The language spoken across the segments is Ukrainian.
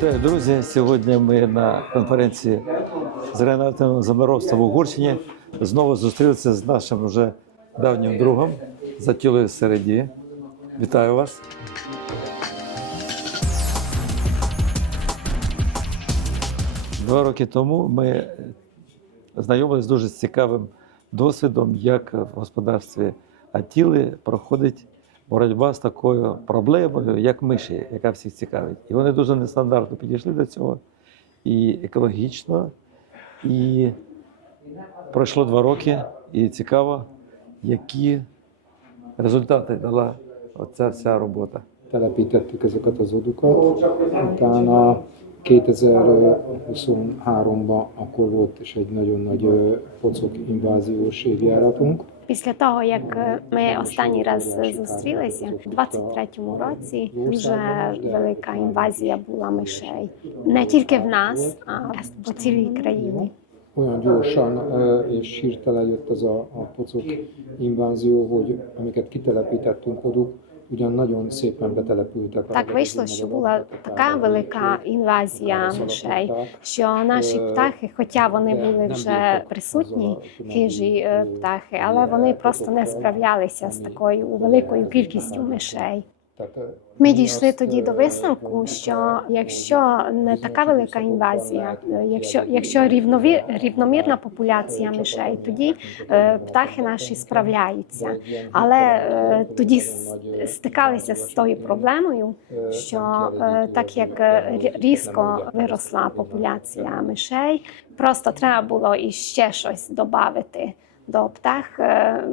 Вітаю, друзі! Сьогодні ми на конференції з регіональним землеробством в Угорщині знову зустрілися з нашим вже давнім другом Затілою Середі. Вітаю вас! Два роки тому ми знайомилися з дуже цікавим досвідом, як в господарстві Атіли проходить боротьба з такою проблемою, як миші, яка всіх цікавить. І вони дуже нестандартно підійшли до цього і екологічно. І пройшло два роки, і цікаво, які результати дала оця вся робота. telepítettük ezeket az odukat. Utána 2023-ban akkor volt is egy nagyon nagy pocok inváziós évjáratunk. Після того, як е, ми останній раз зустрілися, у 23-му році дуже велика інвазія була мишей. Не тільки в нас, а по цілій країні. Olyan gyorsan ö, és hirtelen jött ez a, a pocok invázió, hogy amiket kitelepítettünk oduk, ugyan nagyon szépen betelepültek. Так вийшло, що була така велика інвазія мишей, що наші птахи, хоча вони були вже присутні, хижі птахи, але вони просто не справлялися з такою великою кількістю мишей. Tehát, Ми дійшли тоді до висновку, що якщо не така велика інвазія, е, якщо, якщо рівнові, рівномірна популяція мишей, тоді е, птахи наші справляються. Але е, тоді стикалися з тою проблемою, що е, так як е, різко виросла популяція мишей, просто треба було іще щось додати до птах, е,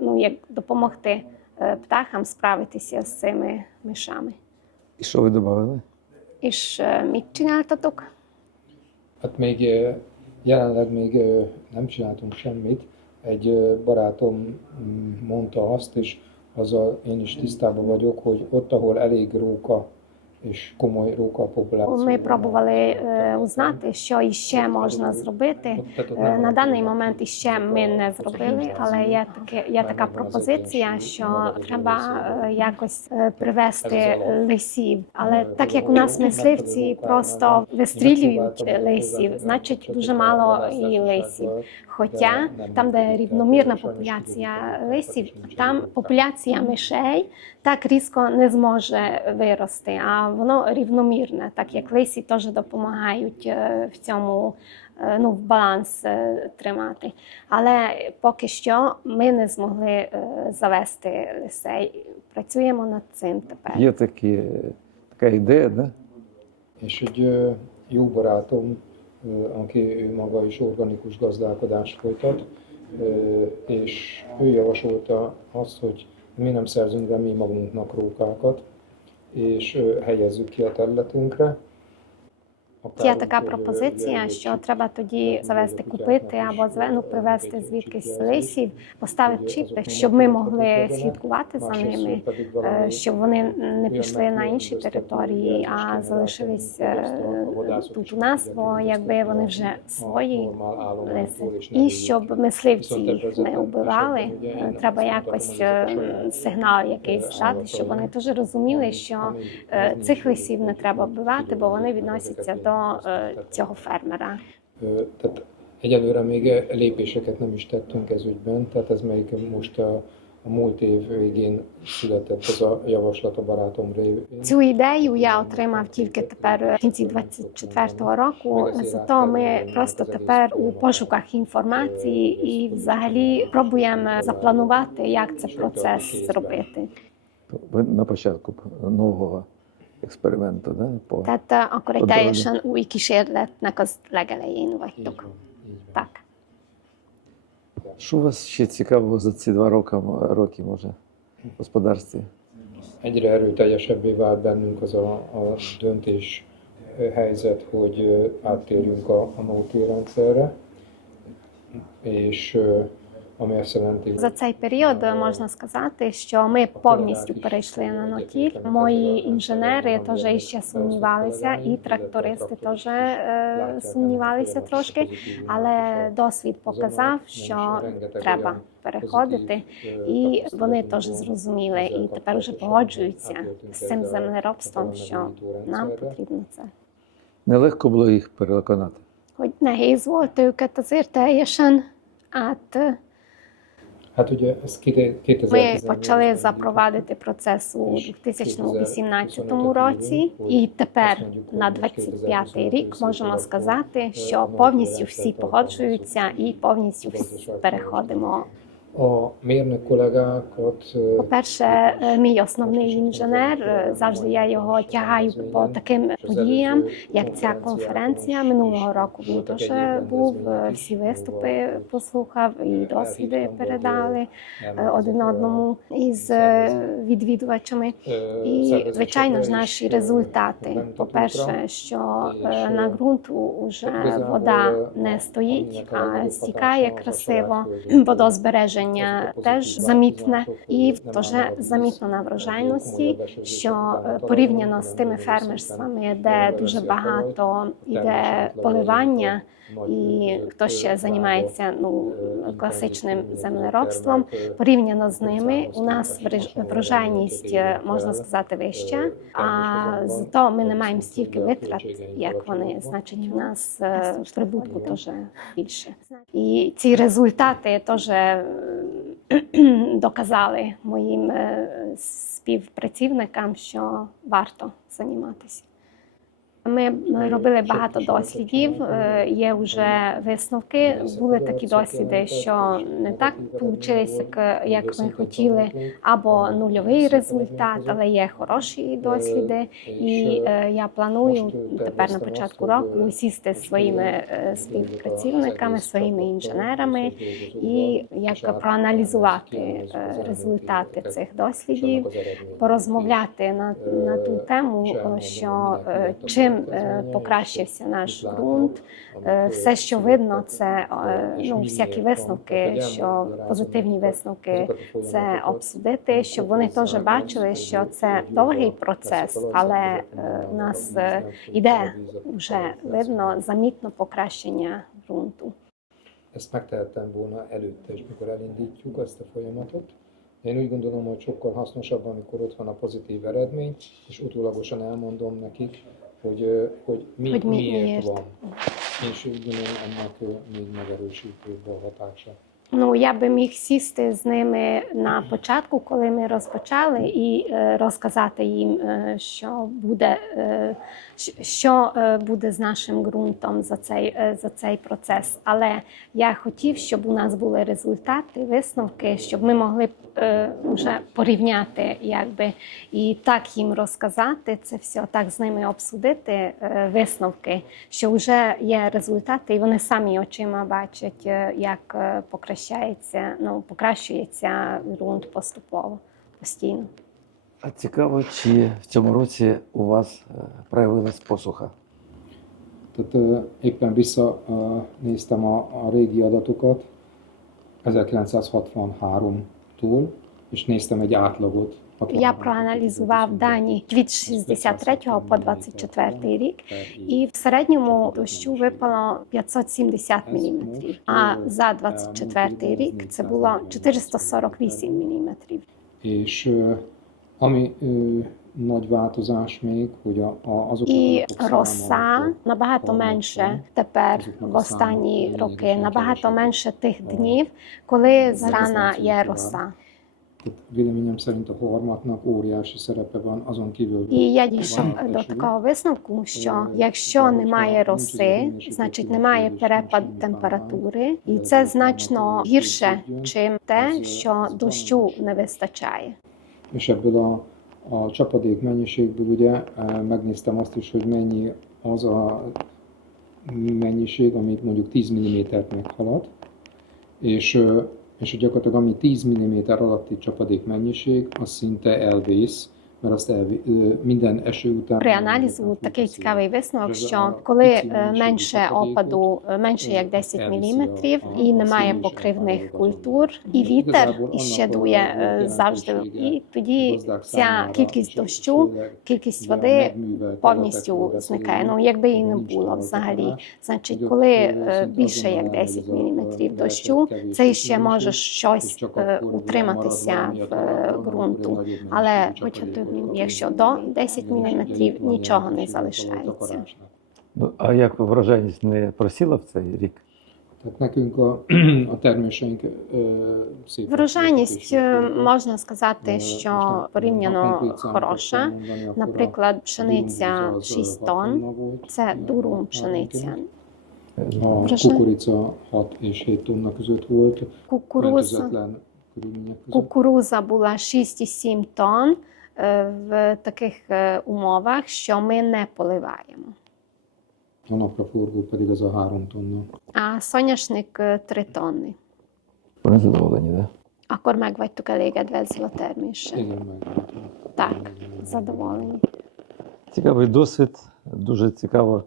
ну як допомогти. е, птахам справитися з цими мишами. І що ви додали? És е, mit csináltatok? Hát még ö, jelenleg még ö, nem csináltunk semmit. Egy ö, barátom mm, mondta azt, és azzal én is tisztában vagyok, hogy ott, ahol elég róka komoly róka. Ми пробували е, узнати, що іще можна зробити. Е, На даний момент іще ми не зробили, але є таке є така пропозиція, що треба е, якось привести лисів. Але так як у нас мисливці просто вистрілюють лисів, значить дуже мало і лисів. Хоча там, де рівномірна популяція лисів, там популяція мишей так різко не зможе вирости, а воно рівномірне, так як лисі теж допомагають е, в цьому е, ну, в баланс е, тримати. Але поки що ми не змогли завести лисей. Працюємо над цим тепер. Є такі, така ідея, да? Egy jó barátom, aki ő maga is organikus gazdálkodást folytat, és ő javasolta azt, hogy mi nem szerzünk be mi magunknak rókákat, és helyezzük ki a területünkre. Є така пропозиція, jelöljük що треба тоді завести купити або зве- ну, привезти звідкись лисів, поставити чіпи, щоб ми могли слідкувати за ними, е, щоб вони не пішли на інші території, а залишились е, тут у нас, бо якби вони вже свої лиси. І щоб мисливці їх не вбивали, е, треба якось е, сигнал якийсь дати, щоб вони теж розуміли, що е, цих лисів не треба вбивати, бо вони відносяться до е, цього фермера. Tehát egyelőre még lépéseket nem is tettünk ez ügyben, tehát ez még most a, a múlt év végén született ez a javaslat a barátom révén. Цю ідею я отримав тільки тепер е, в кінці 24-го року. Зато ми просто тепер у пошуках інформації і взагалі пробуємо запланувати, як цей процес зробити. Ви на початку нового експерименту, да? По... Tehát eh, akkor egy Oda- teljesen új kísérletnek az legelején Így vagytok. van, így van. Так. Що у вас ще цікавого за ці два роки, роки може, в господарстві? Egyre erőteljesebbé vált bennünk az a, a döntés ö, helyzet, hogy ö, áttérjünk a, a NOT rendszerre, és За цей період можна сказати, що ми повністю перейшли на нотіль. Мої інженери теж іще сумнівалися, і трактористи теж е, сумнівалися трошки, але досвід показав, що треба переходити, і вони теж зрозуміли, і тепер вже погоджуються з цим землеробством, що нам потрібно це. Нелегко було їх переконати. hogy nehéz volt őket azért teljesen át. Hát ugye ez 2014 Ми почали запровадити процес у 2018 році, і тепер на 25-й рік можемо сказати, що повністю всі погоджуються і повністю всі переходимо. A mérnök kollégákat ö, По-перше, е, мій основний інженер завжди я його тягаю по таким подіям, як ця конференція. Минулого року він теж був. Всі виступи послухав і досвіди передали один одному із відвідувачами. І звичайно ж наші результати. По-перше, що е, на ґрунту вже вода не стоїть, а стікає красиво. Водозбереження Позитивні теж замітне, і теж замітно на врожайності, що е, порівняно з тими фермерствами, де дуже багато іде поливання, і хто ще займається ну класичним землеробством. Порівняно з ними у нас врож- врожайність е, можна сказати вища, а зато ми не маємо стільки витрат, як вони. Значить, у нас е, прибутку теж більше. І ці результати теж е, доказали моїм е, співпрацівникам, що варто займатися. Ми ми робили багато дослідів. е, Є вже висновки. Були такі досліди, що не так вийшло, як, ми хотіли, або нульовий результат, але є хороші досліди. І е, я планую тепер на початку року сісти зі своїми е, співпрацівниками, своїми інженерами і як проаналізувати е, результати цих дослідів, порозмовляти на, на ту тему, е, що е, чим е, покращився наш ґрунт. Е, Все, що видно, це е, ну, всякі висновки, що позитивні висновки це обсудити, щоб вони теж бачили, що це довгий процес, але е, нас іде вже видно замітно покращення ґрунту. Megtehettem volna előtte is, mikor elindítjuk ezt a folyamatot. Én úgy gondolom, hogy sokkal hasznosabb, amikor ott van a pozitív eredmény, és utólagosan elmondom nekik, hogy, hogy, mi, Hogy mi- miért, miért. van. És úgy gondolom, ennek még megerősítőbb a hatása. Ну я би міг сісти з ними на початку, коли ми розпочали, і е, розказати їм, е, що буде, е, що буде з нашим ґрунтом за цей, за цей процес. Але я хотів, щоб у нас були результати, висновки, щоб ми могли вже порівняти, якби і так їм розказати це все, так з ними обсудити висновки, що вже є результати, і вони самі очима бачать, як е, покращається, ну покращується ґрунт поступово постійно. А цікаво, чи в цьому році у вас е, проявилась посуха? Tehát éppen visszanéztem a, a régi adatokat 1963-tól, és néztem egy átlagot. Я проаналізував дані від 63 по 24 рік, і в середньому дощу випало 570 мм, а за 24 рік це було 448 мм. És ö, ami ö, nagy változás még, hogy a, a, azok І роса набагато менше тепер в останні роки, набагато менше тих днів, коли зрана є роса. Tehát véleményem szerint a harmatnak óriási szerepe van, azon kívül, І я дійшов до такого висновку, що якщо немає роси, значить немає перепаду температури, і це значно гірше, чим те, що дощу не вистачає. és ebből a, a csapadék mennyiségből ugye eh, megnéztem azt is, hogy mennyi az a mennyiség, amit mondjuk 10 mm-t meghalad, és, ö, és gyakorlatilag ami 10 mm alatti csapadék mennyiség, az szinte elvész, При аналізу такий цікавий висновок, що коли менше опаду, менше як 10 мм, і немає покривних культур, і вітер іще дує е, завжди, і тоді вся кількість дощу, кількість води повністю зникає. Ну якби її не було взагалі. Значить, коли більше як 10 мм дощу, це ще може щось утриматися в ґрунту. Але хоч якщо до 10 мм нічого не залишається. Ну, а як врожайність не просіла в цей рік? A terméseink ö, szép. Врожайність е, Е, можна сказати, що порівняно хороша. Наприклад, пшениця 6 тонн. Це дурум пшениця. Kukorica 6 és 7 tonna között volt, Кукуруза, була 6,7 тонн е, в таких е, умовах, що ми не поливаємо. A napra forgó pedig az a 3 tonna. А соняшник 3 тонни. Вони задоволені, так? Akkor meg vagytok elégedve ezzel a terméssel. Igen. Так, задоволені. Цікавий досвід. Дуже цікаво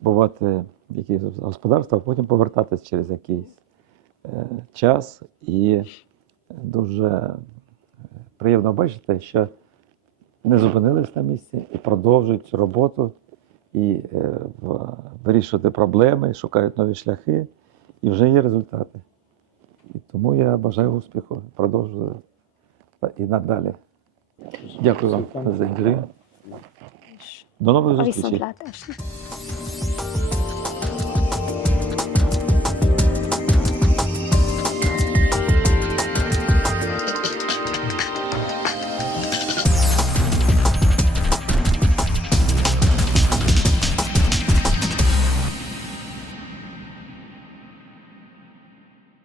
бувати в якихось господарствах, а потім повертатись через якийсь е, час. І дуже е, приємно бачити, що не зупинились на місці і продовжують цю роботу, і е, в- вирішувати проблеми, шукають нові шляхи, і вже є результати. І тому я бажаю успіху, продовжую і надалі. Дякую вам за інтерв'ю. До нових зустрічей.